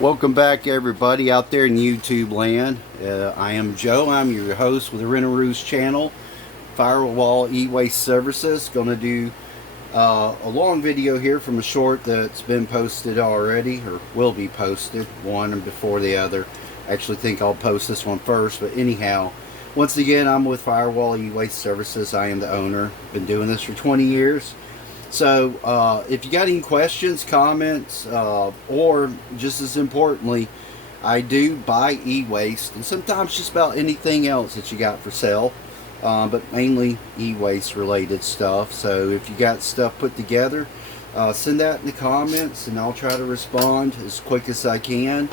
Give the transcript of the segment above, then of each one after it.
Welcome back, everybody out there in YouTube land. I am Joe. I'm your host with the Rent-A-Roos channel, Firewall E-Waste Services. Going to do a long video here from a short that's been posted already, or will be posted, one before the other. I actually think I'll post this one first, but anyhow, once again, I'm with Firewall E-Waste Services. I am the owner. Been doing this for 20 years. So if you got any questions, comments, or just as importantly, I do buy e-waste and sometimes just about anything else that you got for sale, but mainly e-waste related stuff. So if you got stuff put together, send that in the comments and I'll try to respond as quick as I can.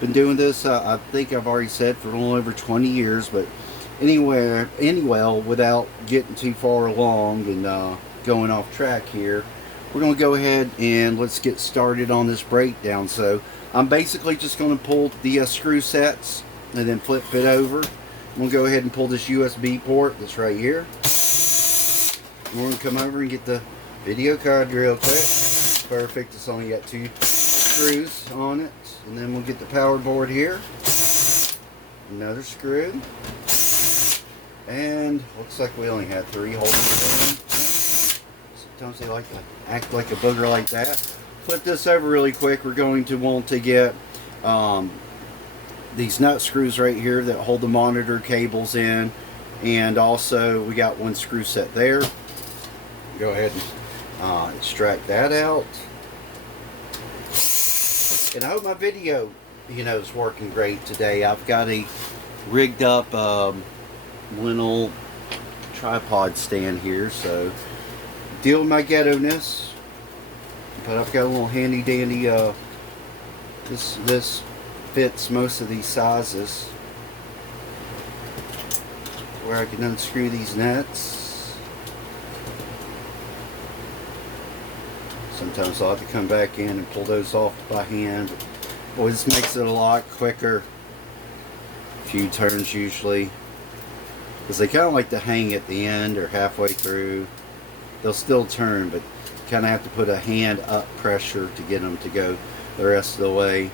Been doing this, I think I've already said, for a little over 20 years, but anyway, without getting too far along and going off track here, we're going to go ahead and let's get started on this breakdown. So I'm basically just going to pull the screw sets and then flip it over. I'm going to go ahead and pull this USB port that's right here. We're going to come over and get the video card real quick. Perfect. It's only got 2 screws on it. And then we'll get the power board here. Another screw. And looks like we only had 3 holding. Sometimes they like to act like a booger like that. Flip this over really quick. We're going to want to get these nut screws right here that hold the monitor cables in, and also we got 1 screw set there. Go ahead and extract that out. And I hope my video, is working great today. I've got a rigged up little tripod stand here, so deal with my ghetto-ness, but I've got a little handy dandy this fits most of these sizes where I can unscrew these nuts. Sometimes I'll have to come back in and pull those off by hand, but boy, this makes it a lot quicker. A few turns usually, because they kind of like to hang at the end or halfway through. They'll still turn, but you kind of have to put a hand up pressure to get them to go the rest of the way.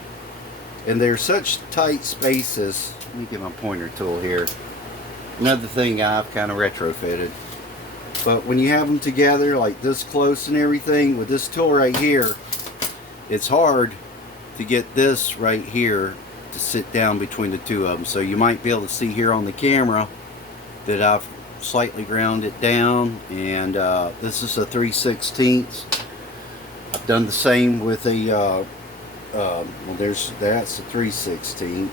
And they're such tight spaces. Let me get my pointer tool here. Another thing I've kind of retrofitted. But when you have them together like this close and everything, with this tool right here, it's hard to get this right here to sit down between the 2 of them. So you might be able to see here on the camera that I've slightly ground it down, and this is a 3/16. I've done the same with a well, that's a 3/16.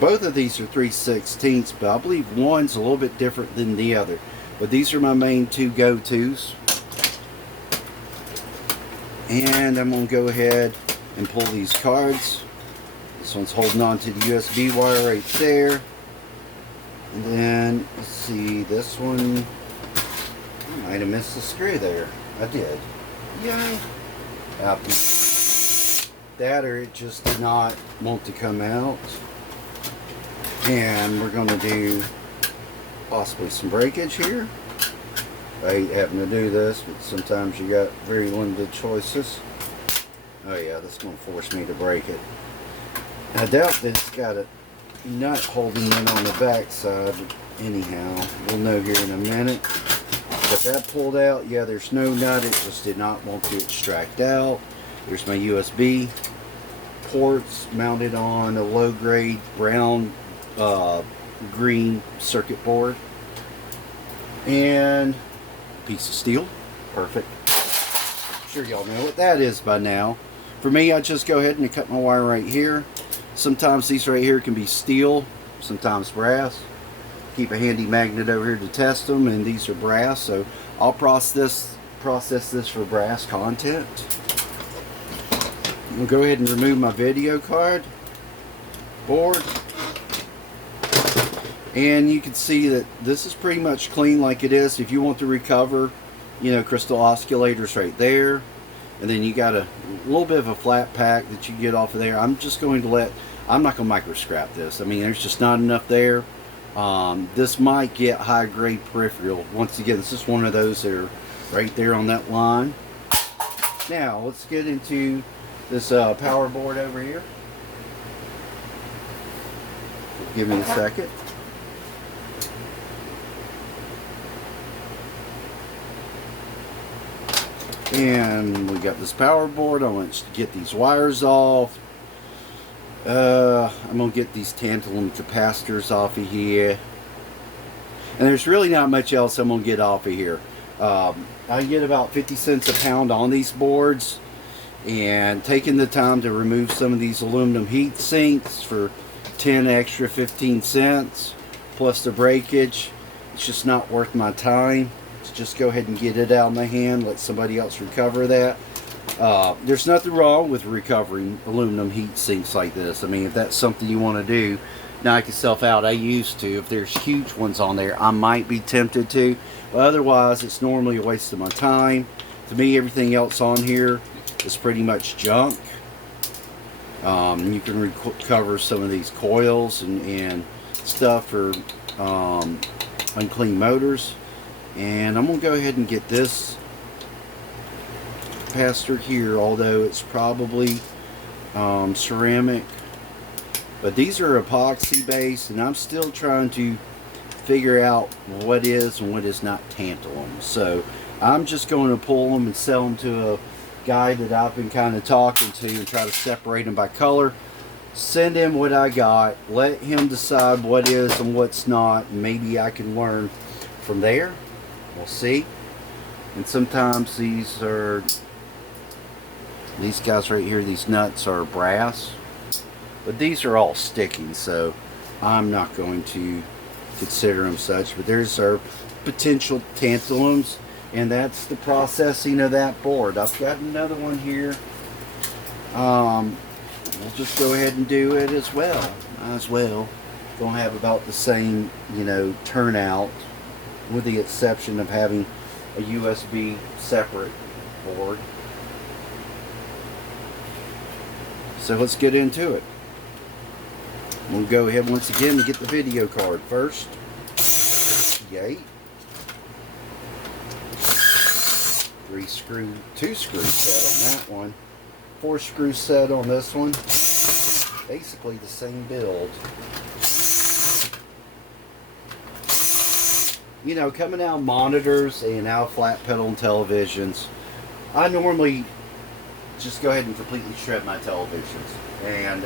Both of these are 3/16, but I believe one's a little bit different than the other. But these are my main 2 go-tos, and I'm going to go ahead and pull these cards. This one's holding on to the USB wire right there. And then, let's see, this one, I might have missed a screw there. I did. Yay. That, or it just did not want to come out. And we're going to do possibly some breakage here. I hate having to do this, but sometimes you got very limited choices. Oh yeah, that's going to force me to break it. I doubt that it's got a nut holding it on the back side. Anyhow, we'll know here in a minute. But that pulled out. Yeah, there's no nut. It just did not want to extract out. There's my USB ports mounted on a low grade brown green circuit board, and a piece of steel. Perfect. I'm sure y'all know what that is by now. For me, I just go ahead and cut my wire right here. Sometimes these right here can be steel, sometimes brass. Keep a handy magnet over here to test them, and these are brass, so I'll process this for brass content. I'm going to go ahead and remove my video card board, and you can see that this is pretty much clean like it is. If you want to recover, crystal oscillators right there. And then you got a little bit of a flat pack that you get off of there. I'm not going to micro scrap this. I mean, there's just not enough there. This might get high grade peripheral. Once again, this is one of those that are right there on that line. Now, let's get into this power board over here. Give me a second. And we got this power board. I want to get these wires off. I'm going to get these tantalum capacitors off of here. And there's really not much else I'm going to get off of here. I get about 50 cents a pound on these boards. And taking the time to remove some of these aluminum heat sinks for 10 extra 15 cents plus the breakage, it's just not worth my time. Just go ahead and get it out of my hand, let somebody else recover that. There's nothing wrong with recovering aluminum heat sinks like this. I mean, if that's something you want to do, knock yourself out. I used to. If there's huge ones on there, I might be tempted to, but otherwise it's normally a waste of my time. To me, everything else on here is pretty much junk. You can recover some of these coils and stuff for unclean motors. And I'm going to go ahead and get this capacitor here, although it's probably ceramic. But these are epoxy based, and I'm still trying to figure out what is and what is not tantalum. So I'm just going to pull them and sell them to a guy that I've been kind of talking to and try to separate them by color. Send him what I got, let him decide what is and what's not, and maybe I can learn from there. We'll see. And sometimes these guys right here, these nuts are brass, but these are all sticking, so I'm not going to consider them such. But there's our potential tantalums, and that's the processing of that board. I've got another one here. We'll just go ahead and do it as well. Might as well. Gonna have about the same, turnout, with the exception of having a USB separate board. So let's get into it. We'll go ahead once again and get the video card first. Yay. 2-screw set on that one. 4-screw set on this one. Basically the same build. Coming out of monitors and out of flat pedal and televisions, I normally just go ahead and completely shred my televisions. And,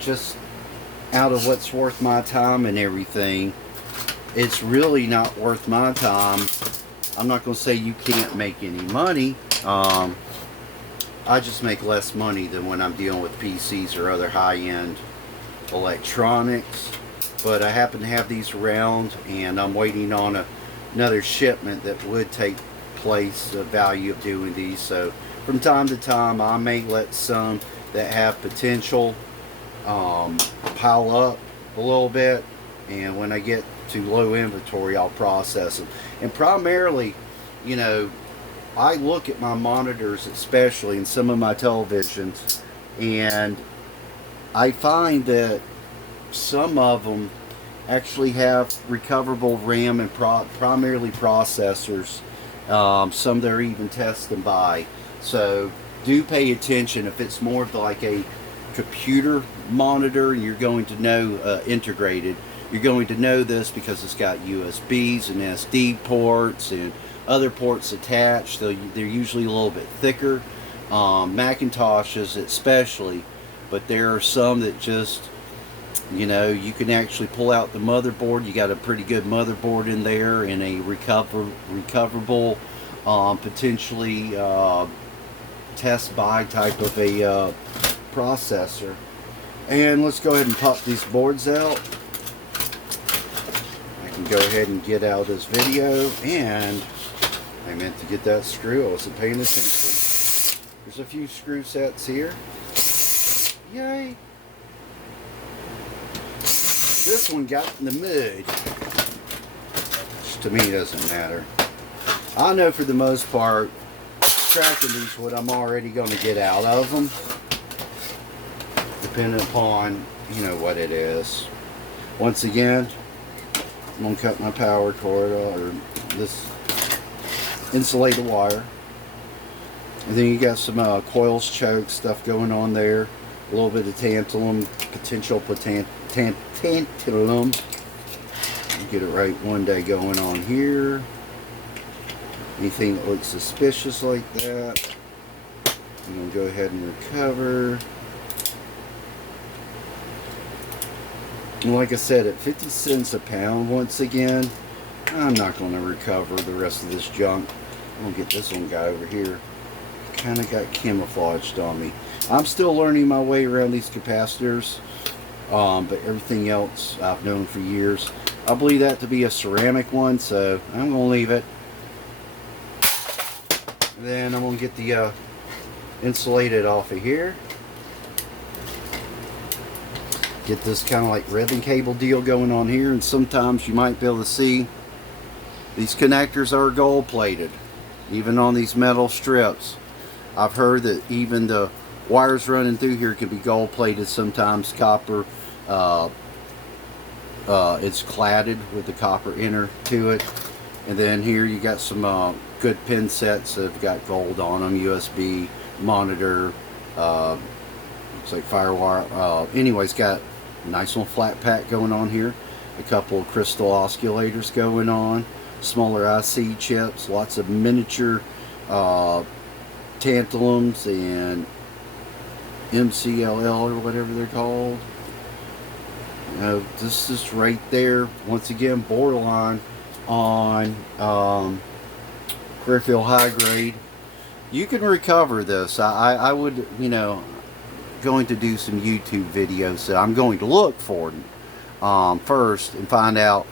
just out of what's worth my time and everything, it's really not worth my time. I'm not going to say you can't make any money. I just make less money than when I'm dealing with PCs or other high-end electronics. But I happen to have these around, and I'm waiting on another shipment that would take place, the value of doing these. So from time to time, I may let some that have potential pile up a little bit, and when I get to low inventory, I'll process them. And primarily, I look at my monitors, especially, and some of my televisions, and I find that some of them actually have recoverable RAM and primarily processors. Some they're even testing by. So do pay attention if it's more of like a computer monitor and you're going to know integrated. You're going to know this because it's got USBs and SD ports and other ports attached. They're usually a little bit thicker. Macintoshes especially, but there are some that just, you can actually pull out the motherboard. You got a pretty good motherboard in there and a recoverable, potentially test buy type of a processor. And let's go ahead and pop these boards out. I can go ahead and get out this video, and I meant to get that screw. I wasn't paying attention. There's a few screw sets here. Yay! This one got in the mud, which to me doesn't matter. I know for the most part, extracting these what I'm already going to get out of them, depending upon what it is. Once again, I'm going to cut my power cord or this insulated wire. And then you got some coils, chokes, stuff going on there. A little bit of tantalum, potential tantalum. Get it right one day going on here. Anything that looks suspicious like that, I'm going to go ahead and recover. And like I said, at 50 cents a pound, once again, I'm not going to recover the rest of this junk. I'm going to get this one guy over here. Kind of got camouflaged on me. I'm still learning my way around these capacitors, but everything else I've known for years. I believe that to be a ceramic one, so I'm going to leave it. Then I'm going to get the insulated off of here. Get this kind of like ribbon cable deal going on here, and sometimes you might be able to see these connectors are gold plated, even on these metal strips. I've heard that even the wires running through here can be gold plated, sometimes copper. It's cladded with the copper inner to it. And then here you got some good pin sets that have got gold on them, USB, monitor, looks like firewire. Anyways, got a nice little flat pack going on here. A couple of crystal oscillators going on, smaller IC chips, lots of miniature tantalums and MCLL or whatever they're called. This is right there, once again, borderline on Clearfield high grade. You can recover this. I would, you know, going to do some YouTube videos, so I'm going to look for them first and find out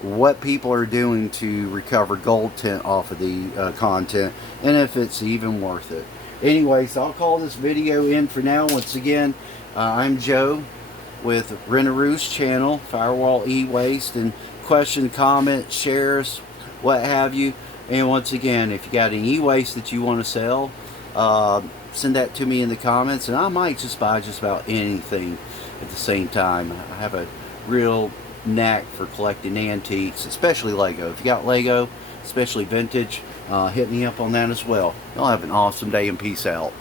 what people are doing to recover gold tint off of the content, and if it's even worth it. Anyways, I'll call this video in for now. Once again, I'm Joe with Renaroo's channel, Firewall E-Waste, and question, comment, shares, what have you. And once again, if you got any e-waste that you want to sell, send that to me in the comments, and I might just buy just about anything at the same time. I have a real knack for collecting antiques, especially Lego. If you got Lego, especially vintage, hit me up on that as well. Y'all have an awesome day and peace out.